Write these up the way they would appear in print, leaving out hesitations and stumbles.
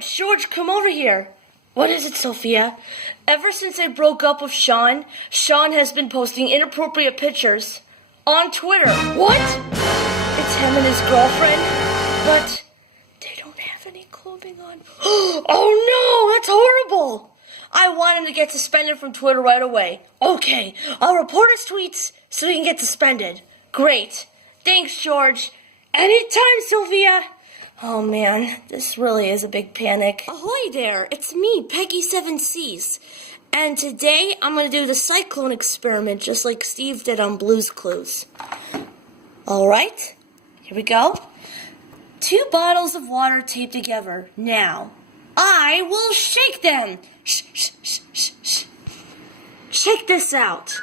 George, come over here. What is it, Sophia? Ever since I broke up with Sean has been posting inappropriate pictures on Twitter. What? It's him and his girlfriend, but they don't have any clothing on. Oh no, that's horrible. I want him to get suspended from Twitter right away. Okay, I'll report his tweets so he can get suspended. Great. Thanks, George. Anytime, Sylvia. Oh man, this really is a big panic. Ahoy there, it's me, Peggy7Cs. And today I'm going to do the cyclone experiment just like Steve did on Blue's Clues. Alright, here we go. 2 bottles of water taped together. Now, I will shake them. Shh, shh, shh, shh, shh. Check this out.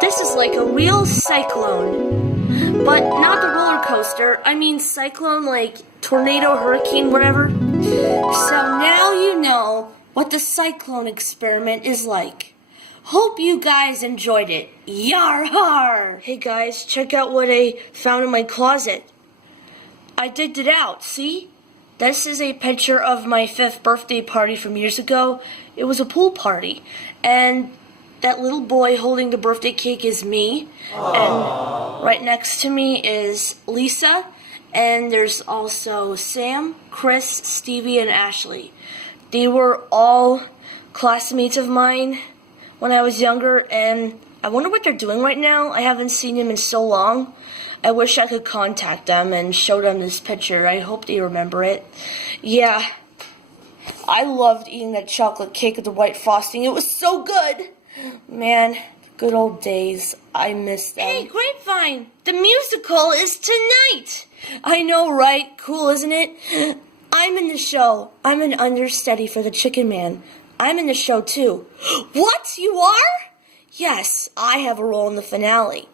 This is like a real cyclone. But not the roller coaster. I mean cyclone like tornado, hurricane, whatever. So now you know what the cyclone experiment is like. Hope you guys enjoyed it. Yar har! Hey guys, check out what I found in my closet. I digged it out, see? This is a picture of my 5th birthday party from years ago. It was a pool party. And that little boy holding the birthday cake is me. Aww. And right next to me is Lisa. And there's also Sam, Chris, Stevie, and Ashley. They were all classmates of mine when I was younger, and I wonder what they're doing right now. I haven't seen them in so long. I wish I could contact them and show them this picture. I hope they remember it. Yeah, I loved eating that chocolate cake with the white frosting. It was so good. Man, good old days. I miss them. Hey, Grapevine, the musical is tonight. I know, right? Cool, isn't it? I'm in the show. I'm an understudy for the Chicken Man. I'm in the show, too. What? You are? Yes, I have a role in the finale.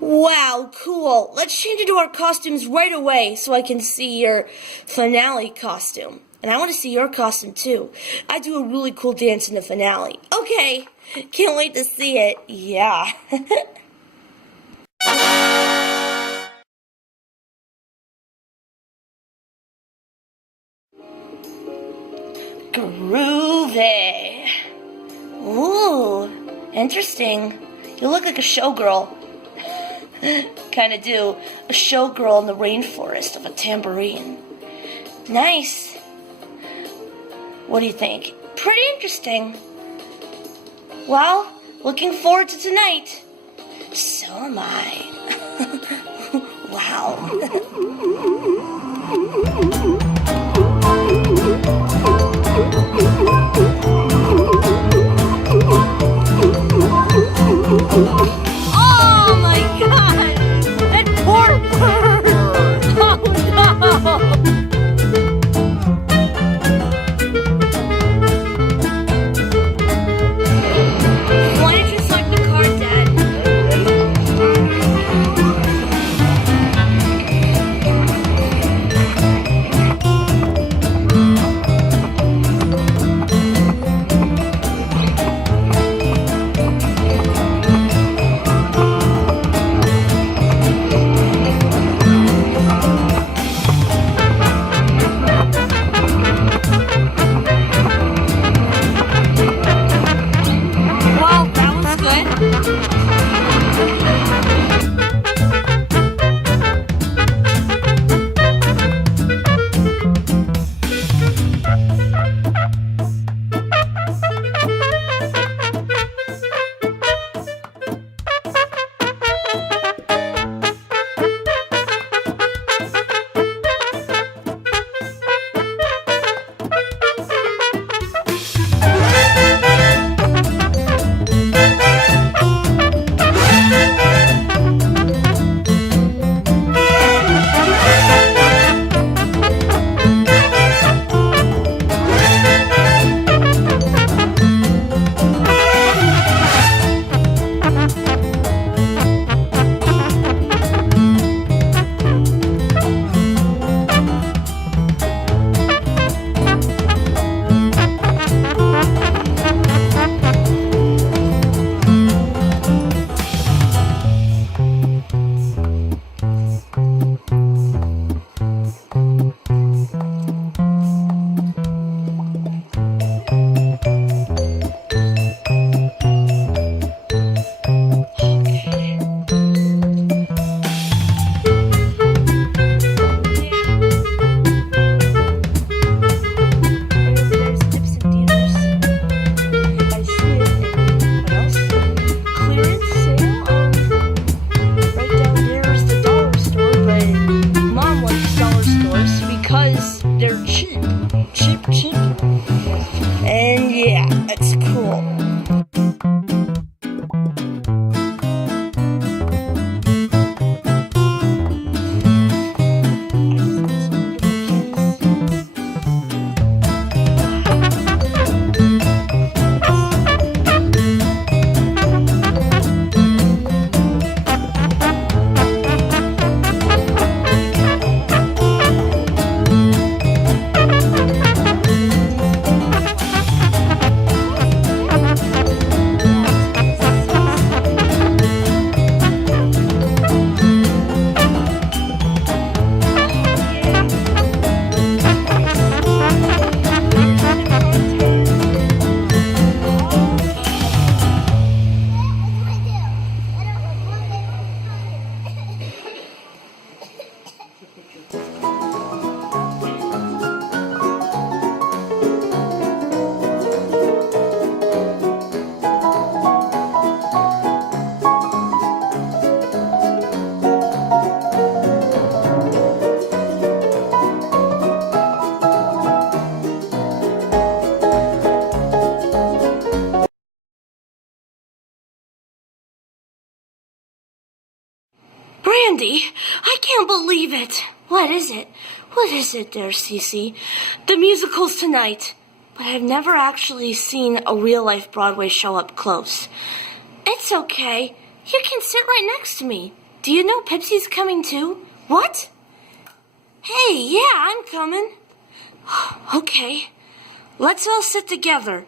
Wow, cool. Let's change into our costumes right away so I can see your finale costume. And I want to see your costume, too. I do a really cool dance in the finale. Okay, can't wait to see it. Yeah. Groovy. Ooh, interesting. You look like a showgirl. Kinda do. A showgirl in the rainforest with a tambourine. Nice. What do you think? Pretty interesting. Well, looking forward to tonight. So am I. Wow. Oh my God! That poor bird! Oh no! Why did you select the card, Dad? Brandy, I can't believe it. What is it? What is it there, Cece? The musical's tonight. But I've never actually seen a real-life Broadway show up close. It's okay. You can sit right next to me. Do you know Pipsy's coming too? What? Hey, yeah, I'm coming. Okay. Let's all sit together.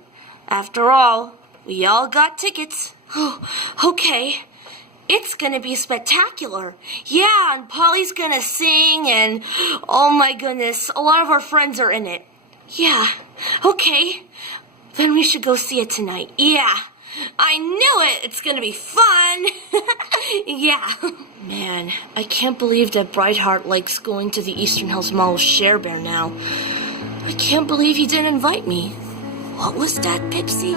After all, we all got tickets. Oh, okay. It's gonna be spectacular. Yeah, and Polly's gonna sing, and oh my goodness, a lot of our friends are in it. Yeah, okay. Then we should go see it tonight. Yeah, I knew it. It's gonna be fun. Yeah. Man, I can't believe that Brightheart likes going to the Eastern Hills Mall with Share Bear now. I can't believe he didn't invite me. What was that, Pipsy?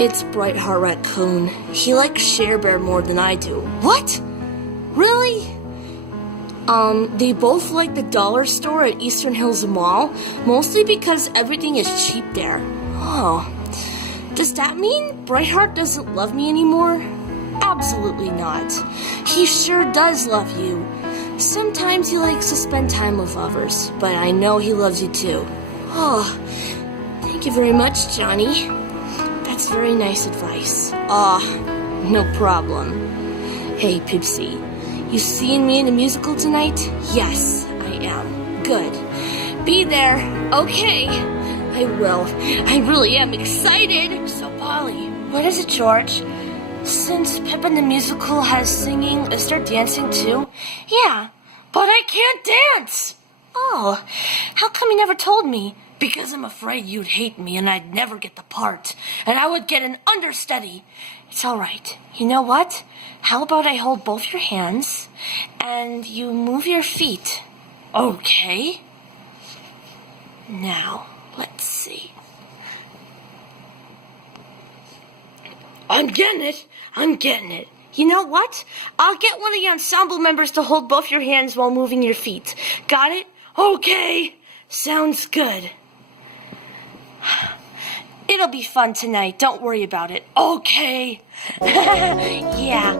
It's Brightheart Raccoon. He likes Share Bear more than I do. What? Really? They both like the dollar store at Eastern Hills Mall, mostly because everything is cheap there. Oh. Does that mean Brightheart doesn't love me anymore? Absolutely not. He sure does love you. Sometimes he likes to spend time with others, but I know he loves you too. Oh, thank you very much, Johnny. That's very nice advice. No problem. Hey, Pipsy, you seeing me in the musical tonight? Yes, I am. Good. Be there. Okay. I will. I really am excited. So, Polly, what is it, George? Since Pip in the musical has singing, is there dancing too? Yeah, but I can't dance. Oh, how come you never told me? Because I'm afraid you'd hate me and I'd never get the part. And I would get an understudy. It's all right. You know what? How about I hold both your hands and you move your feet? Okay. Now, let's see. I'm getting it. I'm getting it. You know what? I'll get one of the ensemble members to hold both your hands while moving your feet. Got it? Okay. Sounds good. It'll be fun tonight. Don't worry about it. Okay. Yeah.